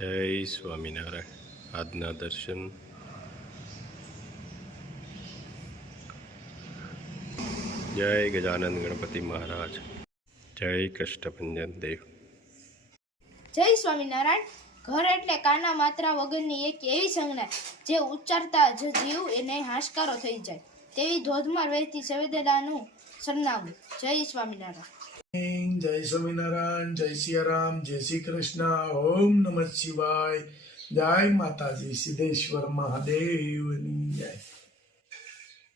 જય સ્વામિનારાયણ. આજના દર્શન જય ગજાનંદ ગણપતિ મહારાજ. જય કષ્ટભંજન દેવ. જય સ્વામિનારાયણ. ઘર એટલે કાના માત્રા વગરની એક એવી સંજ્ઞા જે ઉચ્ચારતા જ જીવ એને હાશકારો થઈ જાય તેવી ધોધમાર વહેતી સંવેદનાનું સરનામું. જય સ્વામિનારાયણ. જય સ્વામિનારાયણ. જય સિયારામ. જય શ્રી કૃષ્ણ. ઓમ નમઃ શિવાય. જય માતાજી સિદ્ધેશ્વર મહાદેવની જય.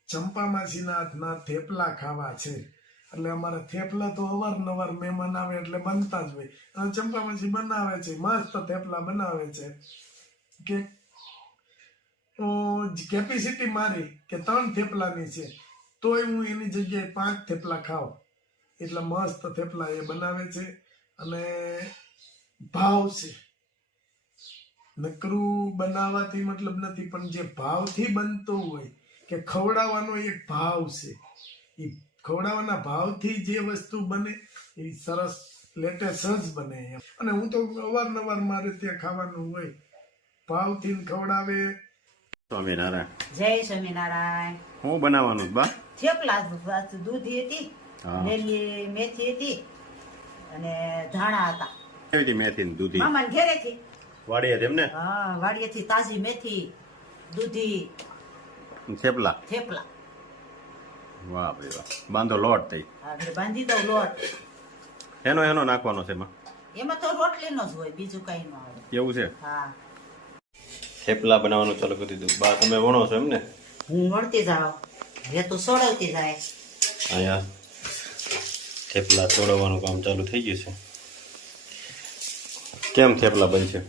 ચંપામાસીના હાથના થેપલા ખાવા છે એટલે અમારે થેપલા તો અવારનવાર મહેમાન આવે એટલે બનતા જ હોય. અને ચંપામાસી બનાવે છે, મસ્ત થેપલા બનાવે છે કે કેપેસિટી મારી કે 3 થેપલાની છે તોય હું એની જગ્યાએ 5 થેપલા ખાવ એટલે મસ્ત થેપલા એ બનાવે છે. અને ભાવ છે, નકરું બનાવવાથી મતલબ નથી, પણ જે ભાવથી બનતો હોય કે ખવડાવવાનો એક ભાવ છે, એ ખવડાવવાના ભાવથી જે વસ્તુ બને એ સરસ લેટેસ્ટ બને એમ. અને હું તો અવારનવાર મારે ત્યાં ખાવાનું હોય, ભાવથી ખવડાવે. સ્વામિનારાયણ. જય સ્વામિનારાયણ. શું બનાવવાનું બા? થેપલા દૂધી હતી, લીલી મેથી હતી અને ધાણા હતા. કેવી મેથી ને દૂધી? મામાને ઘેરેથી વાડીએ તેમને? હા, વાડીએથી તાજી મેથી, દૂધી, થેપલા. થેપલા. વાહ ભાઈ વાહ. બાંધો લોટ થઈ. આગળ બાંધી દઉં લોટ. એનો નાખવાનો છે એમાં? એમાં તો રોટલીનો જ હોય, બીજું કઈ ન આવે. એવું છે? હા. થેપલા બનાવવાનું ચાલુ કરી દીધું. બા તમે વણો છો એમ ને? હું વળતી જાઉં, રેતું સોડવતી જાય. અહીંયા થેપલા તોડવાનું કામ ચાલુ થઈ ગયું છે. કેમ થેપલા બનશે?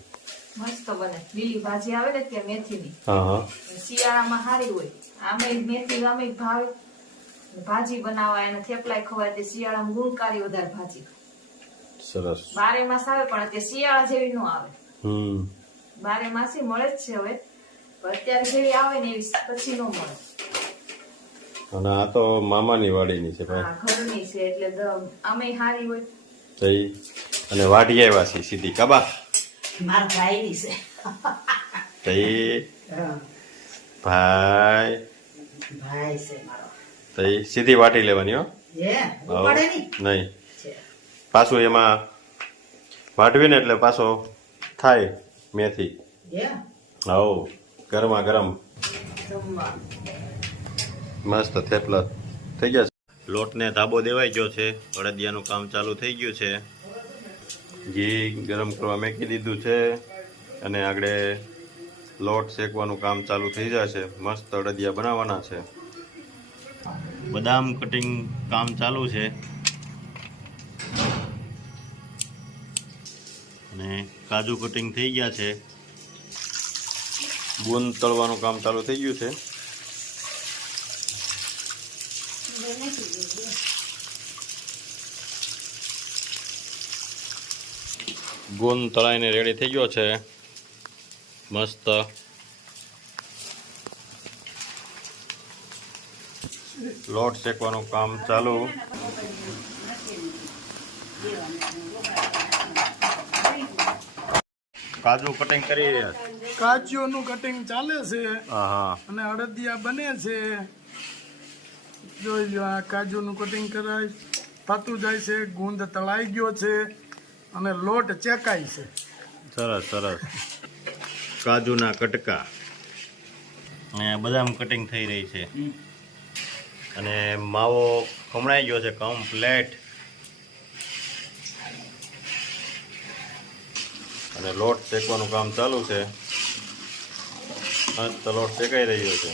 મસ્ત બને. લીલી ભાજી આવે ને ત્યાં મેથીની, હા. શિયાળામાં સારી હોય. આમે મેથી આમે ભાવે. ભાજી બનાવાય અને થેપલા ખવાય. તે શિયાળામાં ગુણકારી વધારે ભાજી. સરસ. બારે માસ આવે પણ તે શિયાળા જેવી ન આવે. હમ. બારે માસી મળે જ છે હવે, પણ અત્યારે જેવી આવે ને એવી પછી ન મળે. અને આ તો મામાની વાડીની છે ભાઈ. હા, ઘરની છે એટલે આમે સારી હોય. જઈ અને વાડી આવ્યા છે સીધી કાબા. મારા ભાઈની છે. તઈ હા, ભાઈ ભાઈ છે મારો. તઈ સીધી વાટી લેવાની હો. હે, ઉપાડે નહીં. નહીં, છે. પાછું એમાં વાટવી ને એટલે પાછો થાય મેથી. હે, હવ ગરમા ગરમ જમવા. મસ્ત થેપલા થઈ ગયા છે. લોટને ધાબો દેવાઈ ગયો છે. અડદિયાનું કામ ચાલુ થઈ ગયું છે. ઘી ગરમ કરવા મૂકી દીધું છે અને આગળ લોટ શેકવાનું કામ ચાલુ થઈ જશે. મસ્ત અડદિયા બનાવવાના છે. બદામ કટિંગ કામ ચાલુ છે અને કાજુ કટિંગ થઈ ગયા છે. ગુંદ તળવાનું કામ ચાલુ થઈ ગયું છે. ગુંદ તળાઈને રેડી થઈ ગયો છે. મસ્ત લોટ શેકવાનું કામ ચાલુ. કાજુ કટિંગ કરી રહ્યા છે. કાચીઓનું કટિંગ ચાલે છે હા. અને અડદિયા બને છે. જોઈ લો, આ કાજુનું કટિંગ કરાય થતું જાય છે. ગુંદ તળાઈ ગયો છે અને લોટ ચેકાય છે. સરસ સરસ. કાજુના કટકા અને બદામ કટિંગ થઈ રહી છે અને માવો ખમણાઈ ગયો છે કમ્પ્લેટ અને લોટ શેકવાનું કામ ચાલુ છે. મસ્ત લોટ શેકાઈ રહ્યો છે.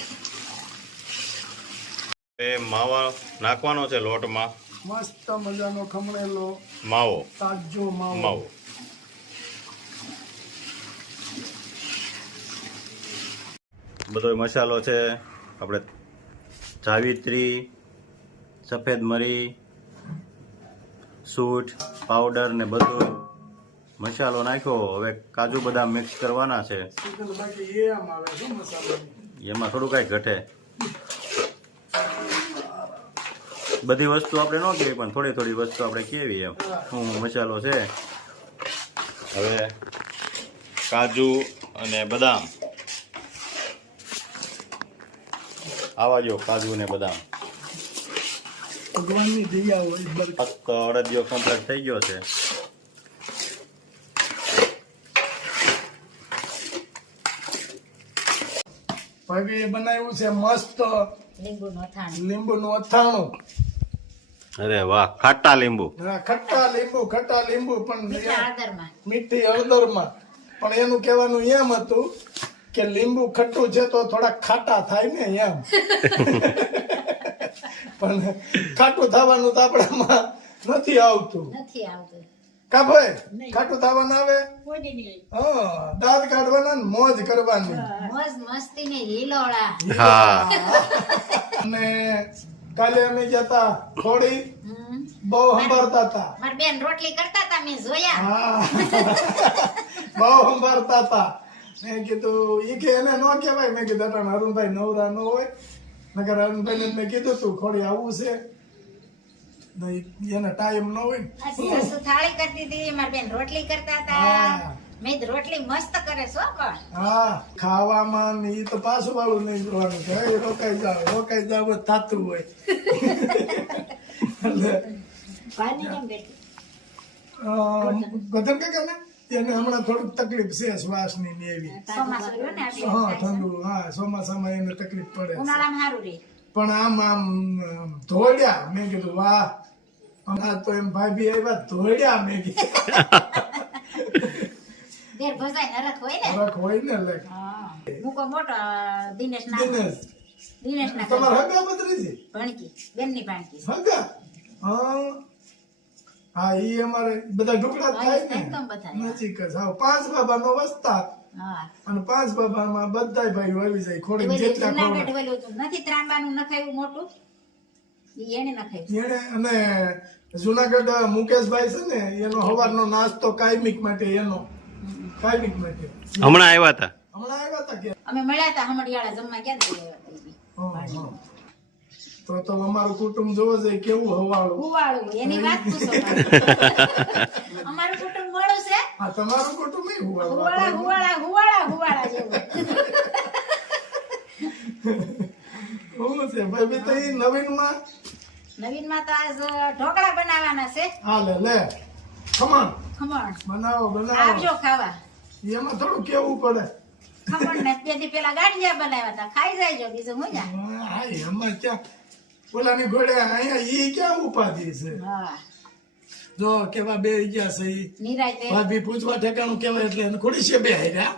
એ માવા નાખવાનો છે લોટમાં. મસ્ત મજાનો ખમણેલો માવો તાજો માવો. માવો બધો મસાલો છે. આપણે જાવિત્રી, સફેદ મરી, સૂંઠ પાવડર ને બધો મસાલો નાખ્યો. હવે કાજુ બદામ મિક્સ કરવાના છે. બાકી એ આમ આવે છે મસાલો. એમાં થોડું કાંઈ ઘટે. બધી વસ્તુ આપણે ન કહેવી પણ થોડી થોડી વસ્તુ આપણે કેવી એમ. શું મસાલો છે. હવે કાજુ અને બદામ. આવા જો કાજુ અને બદામ. ભગવાનની દયા હોય બરકત. અડદિયો કમ્પ્લીટ થઈ ગયો છે. ભાભી એ બનાવ્યું છે મસ્ત લીંબુનું અથાણું. લીંબુનું અથાણું. અરે વાહ, ખાટા લીંબુ. હા, ખટ્ટા લીંબુ પણ મીઠા હળદરમાં. મીઠી હળદરમાં. પણ એનું કહેવાનું એમ હતું કે લીંબુ ખટ્ટું છે તો થોડા ખાટા થાય ને એમ. પણ ખાટું થવાનું તો આપણામાં નથી આવતું. નથી આવતું. કા ભાઈ ખાટું થવાનું આવે? કોઈ નહીં. હા, દાંત કાઢવાના ને મોજ કરવાની. મોજ મસ્તી ને હિલોળા. હા. અને કાલે અમે જતા થોડી હમ. બહુ સંભાળતા હતા. મારી બેન રોટલી કરતા હતા મેં જોયા. હા, બહુ સંભાળતા હતા. મેં કીધું ઈ કે એને ન કહેવાય. મેં કીધું અટાણે અરુણભાઈ નવરા ન હોય. નકર અરુણભાઈને મેં કીધું તું ખોડી આવું છે તો એને ટાઈમ ન હોય ને. આ સસુ થાળી કરતી હતી, મારી બેન રોટલી કરતા હતા. હા. મેં કીધું રોટલી મસ્ત કરે છો પણ. હા, ખાવામાં ને ઈ તો પાછું વાળું નહીં જોવાનું કે "એ રોકાઈ જાવ જ થતું હોય." એટલે ભાની કેમ બેઠી? ગધન કાકા ને એને હમણાં થોડુંક તકલીફ છે શ્વાસની ને એવી. ચોમાસું રહ્યું ને એટલે હા, થાય છે. ઠંડુ. હા, ચોમાસામાં એને તકલીફ પડે છે. ઉનાળામાં સારું રહે. પણ આમ ધોડ્યા. મેં કીધું વાહ, આ તો એમ ભાભી આવ્યા ધોડ્યા. મેં કીધું ઘેર ભસાઈ નરક હોય ને. ફરક હોય ને લે. હા. મૂકો મોટો દિનેશ ના દિનેશ, દિનેશ ના તમારા હગા બદરી ભણકી બેન ની ભાણકી. હગા? હા, હા, ઈ અમારે બધા ઢોકળા થાય ને એકદમ બધા. નજીક જ. હા, 5 બાબાનો વસ્તાર હા. અને 5 બાબામાં બધાય ભાઈઓ આવી જાય. એ ખોડી બધું જેટલા જુનાગઢ ખોડા વેલું હતું. નથી ત્રાંબાનું નખાયું મોટું ઈ એને નખાયું. એને. અને જુનાગઢ મુકેશભાઈ છે ને એનો સવારનો નાસ્તો કાયમિક માટે એનો કાયમિક માટે હમણાં આવ્યા હતા. હમણાં આવ્યા હતા કે અમે મળ્યા હતા હમડિયાળા જમવા ગયા હતા. હા, હા. તો અમારું કુટુંબ જોવો છે કેવું હવાળું. હુવાળું એની વાત પૂછો મારે. અમારું કુટુંબ મોડું છે. હા, તમારું કુટુંબ ય હવાળું. હુવાળા હુવાળા હુવાળા હુવાળા જેવું. શું છે ભાઈ તો ઈ નવીનમાં? નવીનમાં તો આજ ઢોકળા બનાવવાના છે. હા, લે ખમણ ખમણ બનાવો આવજો ખાવા. એમાં થોડું કેવું પડે. ખમણ ને બે દી પેલા ગાંઠિયા બનાવ્યા હતા. ખાઈ જાયજો બીજું હું જા. હા, એમાં ક્યાં ઓલાની ઘોડે અહીંયા ઈ ક્યાં ઉપાધિ છે. હા. જો કેવા બે ગયા છે ઈ. નિરાયતે ભાભી પૂછવા ઠેકાણું કેવાય એટલે એને ખોડી છે બે હાર્યા.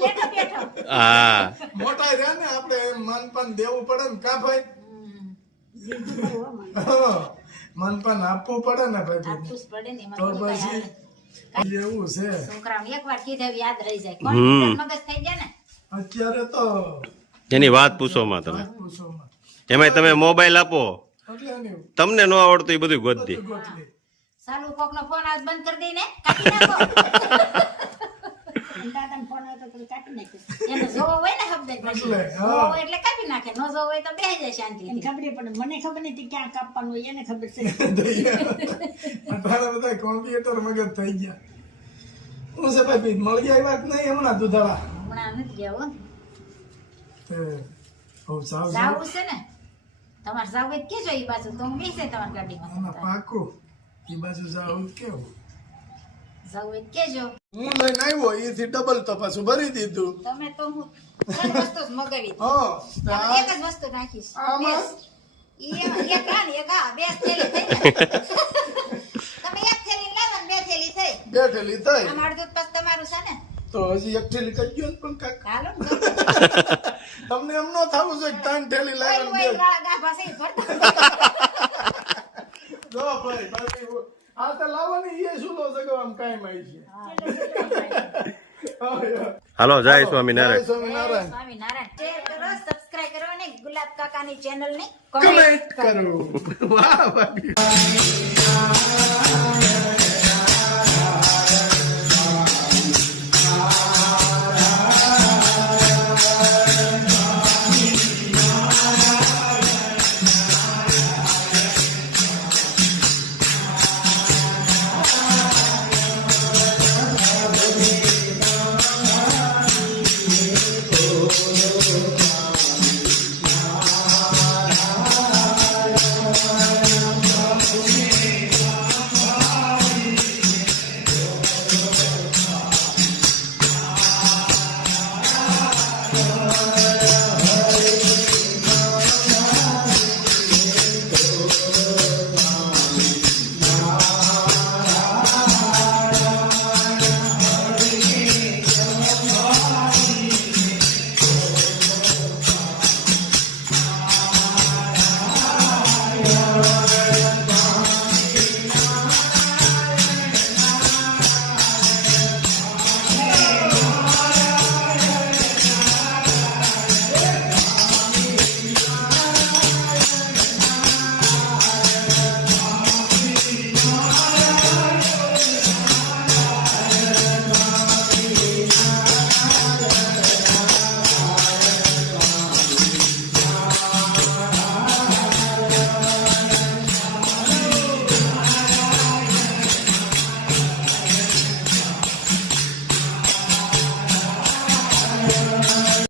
બેઠો બેઠો. હા. મોટા રહ્યા ને આપણે એમ માનપાન દેવું પડે ને કા ભાઈ? હા, માનપાન આપવું પડે ને ભાઈ. આપવું જ પડે ને એમાં તો થોડું કાંઈ પછી હાલે. એવું છે છોકરાઓને એકવાર કીધે યાદ રહી જાય. કોણ મગજ થઈ જાય ને. અત્યારે તો એની વાત પૂછોમાં તમે. પૂછોમાં. એમાંય તમે મોબાઈલ આપો, એટલે એની તમને ન આવડતું એ બધું ગોતી. ગોતલી. સાલું કોક નો ફોન આવે બંધ કરી દઈને કાપી નાખો. દાદાનો ફોન આવે તો કાપી નાખે. એને જોવો હોય ને શબ્દ એટલે, જોવો હા. હોય એટલે કાપી નાખે. ન જોવો હોય તો બેસી જાય શાંતિથી. ખબર પડે મને ખબર નથી ક્યાં કાપવાનું હોય એને ખબર છે. અત્યારે બધા કોમ્પ્યુટર મગજ થઈ ગયા. હું છે ભાઈ મળી આવ્યા કે નહીં હમણાં દુધાળા? હમણાં નથી ગયા હો. તે હવ સાવ જાવું છે ને તમારે જાવું હોય તો કેજો ઈ બાજુ તો હું બેસે તમારી આના ગાડીમાં. પાકું ઈ બાજુ જાવ કેવું. જાવું હોય તો કેજો. હું લઈને આવ્યો એથી ડબલ તો પાછું ભરી દીધું. તમે તો હું ત્રણ વસ્તુ જ મગાવી હતી. હા, તમે એક જ વસ્તુ નાખીશ. આમાં? બેસ. ઈ એક આ ને એક આ. બે થેલી થઈ ને. તમે એક થેલી લાવો ને બે થેલી થઈ. બે ઠેલી થઈ આ મારું દૂધ પાછું તમારું છે ને. તો હજી એક ઠેલી કહી ગયો ને પણ કાક હાલો ને. તમને એમ ન થવું જોઈએ કે 3 ઠેલી ઓય લાવીને ઓય બે. ગાળા ગાભા છે ઈ ભરતા. જો ભાઈ બાકી આ તો લાવવાની એ શું લો સગો આમ કાયમ આવી છે. હા, યાર. હાલો, જય સ્વામિનારાયણ. જય સ્વામિનારાયણ. સ્વામિનારાયણ. શેર કરો, સબસ્ક્રાઇબ કરો અને ગુલાબ કાકાની ચેનલ ને કમેન્ટ કરો. વાહ ભાભી.